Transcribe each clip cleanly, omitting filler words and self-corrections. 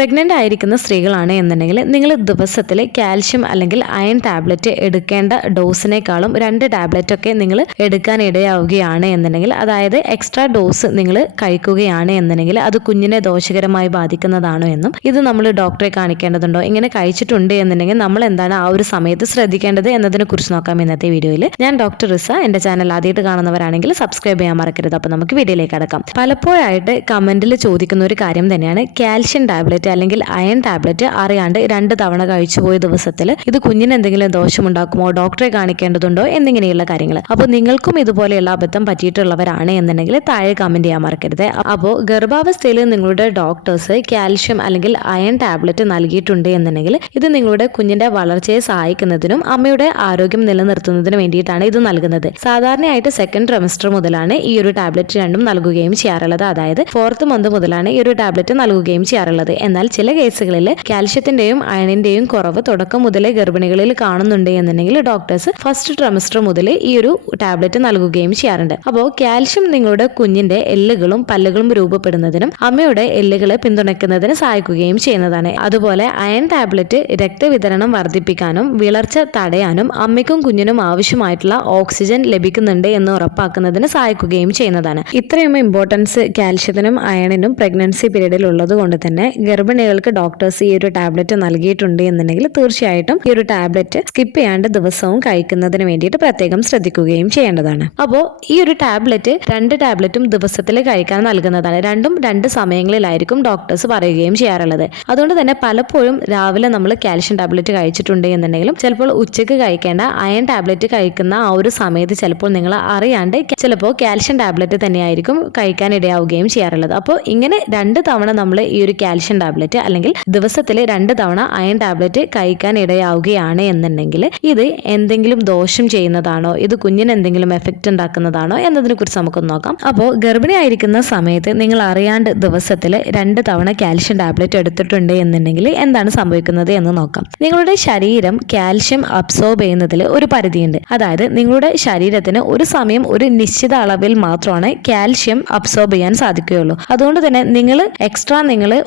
Pregnant ആയിരിക്കുന്ന സ്ത്രീകളാണ് എന്നുണ്ടെങ്കിൽ നിങ്ങൾ ദിവസത്തിൽ കാൽഷ്യം അല്ലെങ്കിൽ അയൺ ടാബ്ലറ്റ് എടുക്കേണ്ട ഡോസിനേക്കാളും 2 ടാബ്ലറ്റ് ഒക്കെ നിങ്ങൾ എടുക്കാൻ ഇടയാവുകയാണ് എന്നുണ്ടെങ്കിൽ, അതായത് എക്സ്ട്രാ ഡോസ് നിങ്ങൾ കഴിക്കുകയാണ് എന്നുണ്ടെങ്കിൽ അത് കുഞ്ഞിനെ ദോഷകരമായി ബാധിക്കുന്നതാണോ എന്നും ഇത് നമ്മൾ ഡോക്ടറെ കാണിക്കേണ്ടതുണ്ടോ, ഇങ്ങനെ കഴിച്ചിട്ടുണ്ട് എന്നുണ്ടെങ്കിൽ നമ്മൾ എന്താണ് ആ ഒരു സമയത്ത് ശ്രദ്ധിക്കേണ്ടത് എന്നതിനെ കുറിച്ച് നോക്കാം ഇന്നത്തെ വീഡിയോയിൽ. ഞാൻ ഡോക്ടർ റിസ. എൻ്റെ ചാനൽ ആദ്യമായിട്ട് കാണുന്നവരാണെങ്കിൽ സബ്സ്ക്രൈബ് ചെയ്യാൻ മറക്കരുത്. അപ്പോൾ നമുക്ക് വീഡിയോയിലേക്ക് കടക്കാം. പലപ്പോഴായിട്ട് കമന്റിൽ ചോദിക്കുന്ന ഒരു കാര്യം തന്നെയാണ് കാൽഷ്യം ടാബ്ലറ്റ് അല്ലെങ്കിൽ അയൺ ടാബ്ലറ്റ് അറിയാണ്ട് 2 തവണ കഴിച്ചുപോയ ദിവസത്തിൽ ഇത് കുഞ്ഞിന് എന്തെങ്കിലും ദോഷമുണ്ടാക്കുമോ, ഡോക്ടറെ കാണിക്കേണ്ടതുണ്ടോ എന്നിങ്ങനെയുള്ള കാര്യങ്ങൾ. അപ്പോൾ നിങ്ങൾക്കും ഇതുപോലെയുള്ള അബദ്ധം പറ്റിയിട്ടുള്ളവരാണ് എന്നുണ്ടെങ്കിൽ താഴെ കമന്റ് ചെയ്യാൻ മറക്കരുത്. അപ്പോൾ ഗർഭാവസ്ഥയിൽ നിങ്ങളുടെ ഡോക്ടേഴ്സ് കാൽഷ്യം അല്ലെങ്കിൽ അയൺ ടാബ്ലറ്റ് നൽകിയിട്ടുണ്ട് എന്നുണ്ടെങ്കിൽ ഇത് നിങ്ങളുടെ കുഞ്ഞിന്റെ വളർച്ചയെ സഹായിക്കുന്നതിനും അമ്മയുടെ ആരോഗ്യം നിലനിർത്തുന്നതിനും വേണ്ടിയിട്ടാണ് ഇത് നൽകുന്നത്. സാധാരണയായിട്ട് 2nd ട്രൈമസ്റ്റർ മുതലാണ് ഈ ഒരു ടാബ്ലറ്റ് രണ്ടും നൽകുകയും ചെയ്യാറുള്ളത്. അതായത് 4th മന്ത് മുതലാണ് ഈ ഒരു ടാബ്ലറ്റ് നൽകുകയും ചെയ്യാറുള്ളത്. എന്നാൽ ചില കേസുകളിൽ കാൽഷ്യത്തിന്റെയും അയണിന്റെയും കുറവ് തുടക്കം മുതലേ ഗർഭിണികളിൽ കാണുന്നുണ്ട് എന്നുണ്ടെങ്കിൽ ഡോക്ടേഴ്സ് 1st ട്രൈമസ്റ്റർ മുതൽ ഈ ഒരു ടാബ്ലറ്റ് നൽകുകയും ചെയ്യാറുണ്ട്. അപ്പോൾ കാൽഷ്യം നിങ്ങളുടെ കുഞ്ഞിന്റെ എല്ലുകളും പല്ലുകളും രൂപപ്പെടുന്നതിനും അമ്മയുടെ എല്ലുകളെ പിന്തുണയ്ക്കുന്നതിന് സഹായിക്കുകയും ചെയ്യുന്നതാണ്. അതുപോലെ അയൺ ടാബ്ലറ്റ് രക്തവിതരണം വർദ്ധിപ്പിക്കാനും വിളർച്ച തടയാനും അമ്മയ്ക്കും കുഞ്ഞിനും ആവശ്യമായിട്ടുള്ള ഓക്സിജൻ ലഭിക്കുന്നുണ്ട് എന്ന് ഉറപ്പാക്കുന്നതിന് സഹായിക്കുകയും ചെയ്യുന്നതാണ്. ഇത്രയും ഇമ്പോർട്ടൻസ് കാൽഷ്യത്തിനും അയണിനും പ്രഗ്നൻസി പീരീഡിൽ ഉള്ളത് കൊണ്ട് തന്നെ ഗർഭിണികൾക്ക് ഡോക്ടേഴ്സ് ഈ ഒരു ടാബ്ലറ്റ് നൽകിയിട്ടുണ്ട് എന്നുണ്ടെങ്കിൽ തീർച്ചയായിട്ടും ഈ ഒരു ടാബ്ലറ്റ് സ്കിപ്പ് ചെയ്യാണ്ട് ദിവസവും കഴിക്കുന്നതിന് വേണ്ടിയിട്ട് പ്രത്യേകം ശ്രദ്ധിക്കുകയും ചെയ്യേണ്ടതാണ്. അപ്പോൾ ഈ ഒരു ടാബ്ലറ്റ് 2 ടാബ്ലറ്റും ദിവസത്തിൽ കഴിക്കാൻ നൽകുന്നതാണ്. രണ്ടും 2 സമയങ്ങളിലായിരിക്കും ഡോക്ടേഴ്സ് പറയുകയും ചെയ്യാറുള്ളത്. അതുകൊണ്ട് തന്നെ പലപ്പോഴും രാവിലെ നമ്മൾ കാൽഷ്യം ടാബ്ലറ്റ് കഴിച്ചിട്ടുണ്ട് എന്നുണ്ടെങ്കിലും ചിലപ്പോൾ ഉച്ചയ്ക്ക് കഴിക്കേണ്ട അയൺ ടാബ്ലറ്റ് കഴിക്കുന്ന ആ ഒരു സമയത്ത് ചിലപ്പോൾ നിങ്ങൾ അറിയാണ്ട് ചിലപ്പോൾ കാൽഷ്യം ടാബ്ലറ്റ് തന്നെയായിരിക്കും കഴിക്കാൻ ഇടയാവുകയും ചെയ്യാറുള്ളത്. അപ്പോൾ ഇങ്ങനെ 2 തവണ നമ്മൾ ഈ ഒരു കാൽഷ്യം ടാബ്ലറ്റ് അല്ലെങ്കിൽ ദിവസത്തിൽ 2 തവണ അയൺ ടാബ്ലറ്റ് കഴിക്കാൻ ഇടയാവുകയാണ് എന്നുണ്ടെങ്കിൽ ഇത് എന്തെങ്കിലും ദോഷം ചെയ്യുന്നതാണോ, ഇത് കുഞ്ഞിന് എന്തെങ്കിലും എഫക്റ്റ് ഉണ്ടാക്കുന്നതാണോ എന്നതിനെ കുറിച്ച് നമുക്കൊന്ന് നോക്കാം. അപ്പോൾ ഗർഭിണി ആയിരിക്കുന്ന സമയത്ത് നിങ്ങൾ അറിയാണ്ട് ദിവസത്തിൽ 2 തവണ കാൽഷ്യം ടാബ്ലറ്റ് എടുത്തിട്ടുണ്ട് എന്നുണ്ടെങ്കിൽ എന്താണ് സംഭവിക്കുന്നത് എന്ന് നോക്കാം. നിങ്ങളുടെ ശരീരം കാൽഷ്യം അബ്സോർബ് ചെയ്യുന്നതിൽ ഒരു പരിധിയുണ്ട്. അതായത് നിങ്ങളുടെ ശരീരത്തിന് ഒരു സമയം ഒരു നിശ്ചിത അളവിൽ മാത്രമാണ് കാൽഷ്യം അബ്സോർബ് ചെയ്യാൻ സാധിക്കുകയുള്ളൂ. അതുകൊണ്ട് തന്നെ നിങ്ങൾ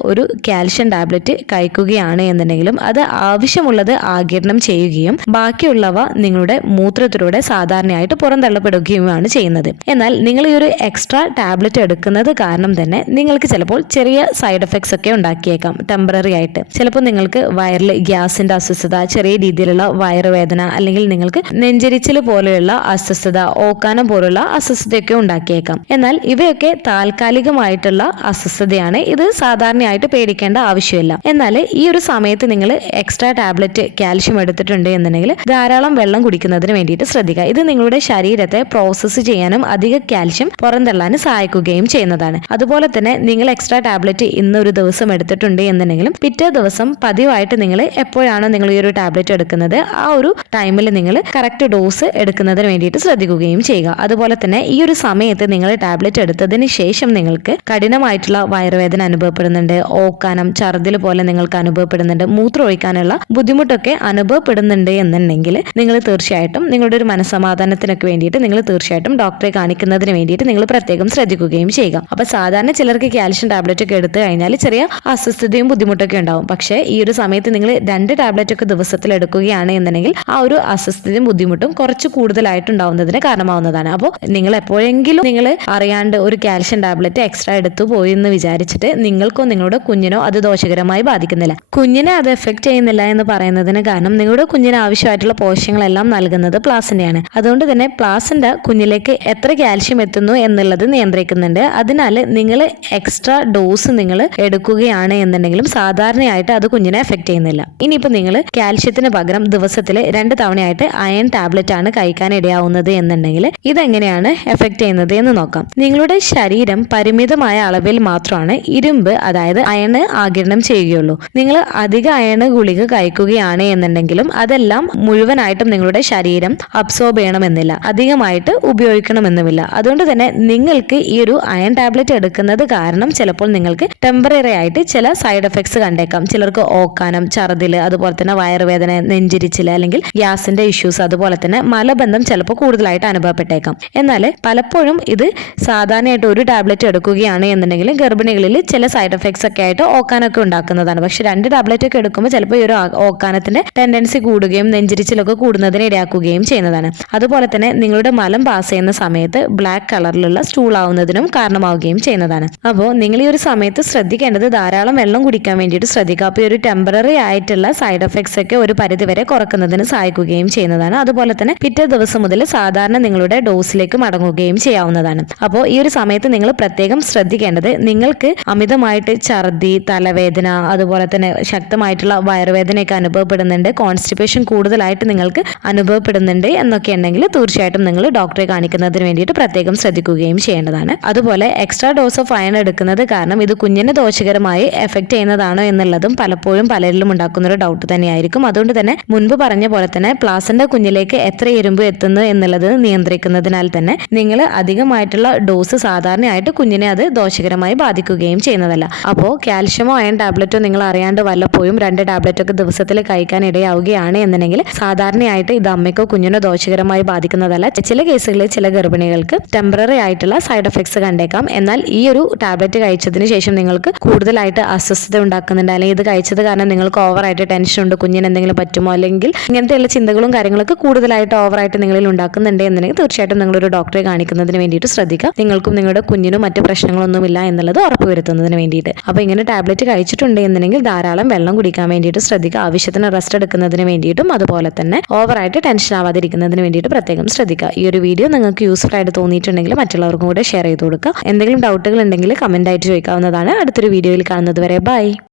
ഒരു കാൽഷ്യം ടാബ്ലറ്റ് കഴിക്കുകയാണ് എന്നുണ്ടെങ്കിലും അത് ആവശ്യമുള്ളത് ആഗിരണം ചെയ്യുകയും ബാക്കിയുള്ളവ നിങ്ങളുടെ മൂത്രത്തിലൂടെ സാധാരണയായിട്ട് പുറന്തള്ളപ്പെടുകയുമാണ് ചെയ്യുന്നത്. എന്നാൽ നിങ്ങൾ ഈ ഒരു എക്സ്ട്രാ ടാബ്ലറ്റ് എടുക്കുന്നത് കാരണം തന്നെ നിങ്ങൾക്ക് ചിലപ്പോൾ ചെറിയ സൈഡ് എഫക്ട്സ് ഒക്കെ ഉണ്ടാക്കിയേക്കാം. ടെമ്പററി ആയിട്ട് ചിലപ്പോൾ നിങ്ങൾക്ക് വയറിൽ ഗ്യാസിന്റെ അസ്വസ്ഥത, ചെറിയ രീതിയിലുള്ള വയറുവേദന, അല്ലെങ്കിൽ നിങ്ങൾക്ക് നെഞ്ചരിച്ചിൽ പോലെയുള്ള അസ്വസ്ഥത, ഓക്കാനം പോലുള്ള അസ്വസ്ഥതയൊക്കെ ഉണ്ടാക്കിയേക്കാം. എന്നാൽ ഇവയൊക്കെ താൽക്കാലികമായിട്ടുള്ള അസ്വസ്ഥതയാണ്. ഇത് സാധാരണയായിട്ട് പേടിക്കേണ്ട ആവശ്യമില്ല. എന്നാൽ ഈ ഒരു സമയത്ത് നിങ്ങൾ എക്സ്ട്രാ ടാബ്ലറ്റ് കാൽഷ്യം എടുത്തിട്ടുണ്ട് എന്നുണ്ടെങ്കിൽ ധാരാളം വെള്ളം കുടിക്കുന്നതിന് വേണ്ടിയിട്ട് ശ്രദ്ധിക്കുക. ഇത് നിങ്ങളുടെ ശരീരത്തെ പ്രോസസ്സ് ചെയ്യാനും അധിക കാൽഷ്യം പുറന്തള്ളാനും സഹായിക്കുകയും ചെയ്യുന്നതാണ്. അതുപോലെ തന്നെ നിങ്ങൾ എക്സ്ട്രാ ടാബ്ലറ്റ് ഇന്ന് ഒരു ദിവസം എടുത്തിട്ടുണ്ട് എന്നുണ്ടെങ്കിലും പിറ്റേ ദിവസം പതിവായിട്ട് നിങ്ങൾ എപ്പോഴാണോ നിങ്ങൾ ഈ ഒരു ടാബ്ലറ്റ് എടുക്കുന്നത് ആ ഒരു ടൈമിൽ നിങ്ങൾ കറക്റ്റ് ഡോസ് എടുക്കുന്നതിന് വേണ്ടിയിട്ട് ശ്രദ്ധിക്കുകയും ചെയ്യുക. അതുപോലെ തന്നെ ഈ ഒരു സമയത്ത് നിങ്ങൾ ടാബ്ലറ്റ് എടുത്തതിന് ശേഷം നിങ്ങൾക്ക് കഠിനമായിട്ടുള്ള വയറുവേദന അനുഭവപ്പെടുന്നുണ്ട്, ഓക്കാനം, ഛർദിൽ പോലെ നിങ്ങൾക്ക് അനുഭവപ്പെടുന്നുണ്ട്, മൂത്രം ഒഴിക്കാനുള്ള ബുദ്ധിമുട്ടൊക്കെ അനുഭവപ്പെടുന്നുണ്ട് എന്നുണ്ടെങ്കിൽ നിങ്ങൾ തീർച്ചയായിട്ടും നിങ്ങളുടെ ഒരു മനസ്സമാധാനത്തിനൊക്കെ വേണ്ടിയിട്ട് നിങ്ങൾ തീർച്ചയായിട്ടും ഡോക്ടറെ കാണിക്കുന്നതിന് വേണ്ടിയിട്ട് നിങ്ങൾ പ്രത്യേകം ശ്രദ്ധിക്കുകയും ചെയ്യുക. അപ്പൊ സാധാരണ ചിലർക്ക് കാൽഷ്യം ടാബ്ലറ്റ് ഒക്കെ എടുത്തു കഴിഞ്ഞാൽ ചെറിയ അസ്വസ്ഥതയും ബുദ്ധിമുട്ടൊക്കെ ഉണ്ടാവും. പക്ഷേ ഈ ഒരു സമയത്ത് നിങ്ങൾ 2 ടാബ്ലറ്റ് ഒക്കെ ദിവസത്തിൽ എടുക്കുകയാണ് എന്നുണ്ടെങ്കിൽ ആ ഒരു അസ്വസ്ഥതയും ബുദ്ധിമുട്ടും കുറച്ച് കൂടുതലായിട്ടുണ്ടാവുന്നതിന് കാരണമാവുന്നതാണ്. അപ്പോൾ നിങ്ങൾ എപ്പോഴെങ്കിലും നിങ്ങൾ അറിയാണ്ട് ഒരു കാൽഷ്യം ടാബ്ലറ്റ് എക്സ്ട്രാ എടുത്തു പോയി എന്ന് വിചാരിച്ചിട്ട് നിങ്ങൾക്കോ നിങ്ങളുടെ കുഞ്ഞിനോ അത് ദോഷകരമായി ബാധിക്കുന്നില്ല. കുഞ്ഞിനെ അത് എഫക്ട് ചെയ്യുന്നില്ല എന്ന് പറയുന്നതിന് കാരണം നിങ്ങളുടെ കുഞ്ഞിന് ആവശ്യമായിട്ടുള്ള പോഷകങ്ങളെല്ലാം നൽകുന്നത് പ്ലാസന്റയാണ്. അതുകൊണ്ട് തന്നെ പ്ലാസന്റ കുഞ്ഞിലേക്ക് എത്ര കാൽഷ്യം എത്തുന്നു എന്നുള്ളത് നിയന്ത്രിക്കുന്നുണ്ട്. അതിനാൽ നിങ്ങൾ എക്സ്ട്രാ ഡോസ് നിങ്ങൾ എടുക്കുകയാണ് എന്നുണ്ടെങ്കിലും സാധാരണയായിട്ട് അത് കുഞ്ഞിനെ എഫക്ട് ചെയ്യുന്നില്ല. ഇനിയിപ്പോൾ നിങ്ങൾ കാൽഷ്യത്തിന് പകരം ദിവസത്തിൽ 2 തവണയായിട്ട് അയൺ ടാബ്ലറ്റ് ആണ് കഴിക്കാൻ ഇടയാവുന്നത് എന്നുണ്ടെങ്കിൽ ഇതെങ്ങനെയാണ് എഫക്ട് ചെയ്യുന്നത് എന്ന് നോക്കാം. നിങ്ങളുടെ ശരീരം പരിമിതമായ അളവിൽ മാത്രമാണ് ഇരുമ്പ്, അതായത് അയണ് ആഗിരണം ചെയ്യുകയുള്ളൂ. നിങ്ങൾ അധിക അയണ് ഗുളിക കഴിക്കുകയാണ് എന്നുണ്ടെങ്കിലും അതെല്ലാം മുഴുവനായിട്ടും നിങ്ങളുടെ ശരീരം അബ്സോർബ് ചെയ്യണമെന്നില്ല, അധികമായിട്ട് ഉപയോഗിക്കണമെന്നുമില്ല. അതുകൊണ്ട് തന്നെ നിങ്ങൾക്ക് ഈ ഒരു അയൺ ടാബ്ലറ്റ് എടുക്കുന്നത് കാരണം ചിലപ്പോൾ നിങ്ങൾക്ക് ടെമ്പററി ആയിട്ട് ചില സൈഡ് എഫക്ട്സ് കണ്ടേക്കാം. ചിലർക്ക് ഓക്കാനം, ഛർദില്, അതുപോലെ തന്നെ വയറുവേദന, നെഞ്ചിരിച്ചില്, അല്ലെങ്കിൽ ഗ്യാസിന്റെ ഇഷ്യൂസ്, അതുപോലെ തന്നെ മലബന്ധം ചിലപ്പോൾ കൂടുതലായിട്ട് അനുഭവപ്പെട്ടേക്കാം. എന്നാൽ പലപ്പോഴും ഇത് സാധാരണയായിട്ട് ഒരു ടാബ്ലറ്റ് എടുക്കുകയാണ് എന്നുണ്ടെങ്കിൽ ഗർഭിണികളിൽ ചില സൈഡ് എഫക്ട്സ് ഒക്കെ ആയിട്ട് ഓക്കാനൊക്കെ ഉണ്ടാക്കുന്നതാണ്. പക്ഷെ 2 ടാബ്ലറ്റ് ഒക്കെ എടുക്കുമ്പോൾ ചിലപ്പോൾ ഈ ഒരു ഓക്കാനത്തിന്റെ ടെൻഡൻസി കൂടുകയും നെഞ്ചിരിച്ചിലൊക്കെ കൂടുന്നതിന് ഇടയാക്കുകയും ചെയ്യുന്നതാണ്. അതുപോലെ തന്നെ നിങ്ങളുടെ മലം പാസ് ചെയ്യുന്ന സമയത്ത് ബ്ലാക്ക് കളറിലുള്ള സ്റ്റൂൾ ആവുന്നതിനും കാരണമാവുകയും ചെയ്യുന്നതാണ്. അപ്പോൾ നിങ്ങൾ ഈ ഒരു സമയത്ത് ശ്രദ്ധിക്കേണ്ടത് ധാരാളം വെള്ളം കുടിക്കാൻ വേണ്ടിയിട്ട് ശ്രദ്ധിക്കുക. അപ്പോൾ ഈ ഒരു ടെമ്പററി ആയിട്ടുള്ള സൈഡ് എഫക്ട്സ് ഒക്കെ ഒരു പരിധിവരെ കുറക്കുന്നതിന് സഹായിക്കുകയും ചെയ്യുന്നതാണ്. അതുപോലെ തന്നെ പിറ്റേ ദിവസം മുതൽ സാധാരണ നിങ്ങളുടെ ഡോസിലേക്ക് മടങ്ങുകയും ചെയ്യാവുന്നതാണ്. അപ്പോൾ ഈ ഒരു സമയത്ത് നിങ്ങൾ പ്രത്യേകം ശ്രദ്ധിക്കേണ്ടത്, നിങ്ങൾക്ക് അമിതമായിട്ട് ഛർദി, തലവേദന, അതുപോലെ തന്നെ ശക്തമായിട്ടുള്ള വയറുവേദനയൊക്കെ അനുഭവപ്പെടുന്നുണ്ട്, കോൺസ്റ്റിപ്പേഷൻ കൂടുതലായിട്ട് നിങ്ങൾക്ക് അനുഭവപ്പെടുന്നുണ്ട് എന്നൊക്കെ ഉണ്ടെങ്കിൽ തീർച്ചയായിട്ടും നിങ്ങൾ ഡോക്ടറെ കാണിക്കുന്നതിന് വേണ്ടിയിട്ട് പ്രത്യേകം ശ്രദ്ധിക്കുകയും ചെയ്യേണ്ടതാണ്. അതുപോലെ എക്സ്ട്രാ ഡോസ് ഓഫ് അയൺ എടുക്കുന്നത് കാരണം ഇത് കുഞ്ഞിനെ ദോഷകരമായി എഫക്ട് ചെയ്യുന്നതാണോ എന്നുള്ളതും പലപ്പോഴും പലരിലും ഉണ്ടാക്കുന്ന ഒരു ഡൗട്ട് തന്നെയായിരിക്കും. അതുകൊണ്ട് തന്നെ മുൻപ് പറഞ്ഞ പോലെ തന്നെ പ്ലാസന്റ കുഞ്ഞിലേക്ക് എത്ര ഇരുമ്പ് എത്തുന്നു എന്നുള്ളത് നിയന്ത്രിക്കുന്നതിനാൽ തന്നെ നിങ്ങൾ അധികമായിട്ടുള്ള ഡോസ് സാധാരണയായിട്ട് കുഞ്ഞിനെ അത് ദോഷകരമായി ബാധിക്കുകയും ചെയ്യുന്നതല്ല. അപ്പോൾ കാൽഷ്യമോ അയൺ ടാബ്ലറ്റോ നിങ്ങൾ അറിയാണ്ട് വല്ലപ്പോഴും 2 ടാബ്ലറ്റ് ഒക്കെ ദിവസത്തിൽ കഴിക്കാൻ ഇടയാവുകയാണ് എന്നുണ്ടെങ്കിൽ സാധാരണയായിട്ട് ഇത് അമ്മയ്ക്കോ കുഞ്ഞിനോ ദോഷകരമായി ബാധിക്കുന്നതല്ല. ചില കേസുകളിൽ ചില ഗർഭിണികൾക്ക് ടെമ്പററി ആയിട്ടുള്ള സൈഡ് എഫക്ട്സ് കണ്ടേക്കാം. എന്നാൽ ഈ ഒരു ടാബ്ലറ്റ് കഴിച്ചതിന് ശേഷം നിങ്ങൾക്ക് കൂടുതലായിട്ട് അസ്വസ്ഥത ഉണ്ടാക്കുന്നുണ്ട്, അല്ലെങ്കിൽ ഇത് കഴിച്ചത് കാരണം നിങ്ങൾക്ക് ഓവറായിട്ട് ടെൻഷൻ ഉണ്ട്, കുഞ്ഞിന് എന്തെങ്കിലും പറ്റുമോ, അല്ലെങ്കിൽ ഇങ്ങനത്തെയുള്ള ചിന്തകളും കാര്യങ്ങളൊക്കെ കൂടുതലായിട്ട് ഓവറായിട്ട് നിങ്ങളിൽ ഉണ്ടാക്കുന്നുണ്ട് എന്നുണ്ടെങ്കിൽ തീർച്ചയായിട്ടും നിങ്ങളൊരു ഡോക്ടറെ കാണിക്കുന്നതിന് വേണ്ടിയിട്ട് ശ്രദ്ധിക്കുക. നിങ്ങൾക്കും നിങ്ങളുടെ കുഞ്ഞിനും മറ്റ് പ്രശ്നങ്ങളൊന്നുമില്ല എന്നുള്ളത് ഉറപ്പുവരുത്തുന്നതിന് വേണ്ടിയിട്ട്. അപ്പോൾ ഇങ്ങനെ ടാബ്ലറ്റ് കഴിച്ചിട്ടുണ്ട് എന്നുണ്ടെങ്കിൽ ധാരാളം വെള്ളം കുടിക്കാൻ വേണ്ടിയിട്ട് ശ്രദ്ധിക്കുക. ആവശ്യത്തിന് റെസ്റ്റ് എടുക്കുന്നതിന് വേണ്ടിയിട്ടും അതുപോലെ തന്നെ ഓവറായിട്ട് ടെൻഷൻ ആവാതിരിക്കുന്നതിന് വേണ്ടിയിട്ട് പ്രത്യേകം ശ്രദ്ധിക്കുക. ഈ ഒരു വീഡിയോ നിങ്ങൾക്ക് യൂസ്ഫുൾ ആയിട്ട് തോന്നിയിട്ടുണ്ടെങ്കിൽ മറ്റുള്ളവർക്കും കൂടെ ഷെയർ ചെയ്ത് കൊടുക്കുക. എന്തെങ്കിലും ഡൗട്ടുകൾ ഉണ്ടെങ്കിൽ കമന്റ് ആയിട്ട് ചോദിക്കാവുന്നതാണ്. അടുത്തൊരു വീഡിയോയിൽ കാണുന്നത് വരെ ബൈ.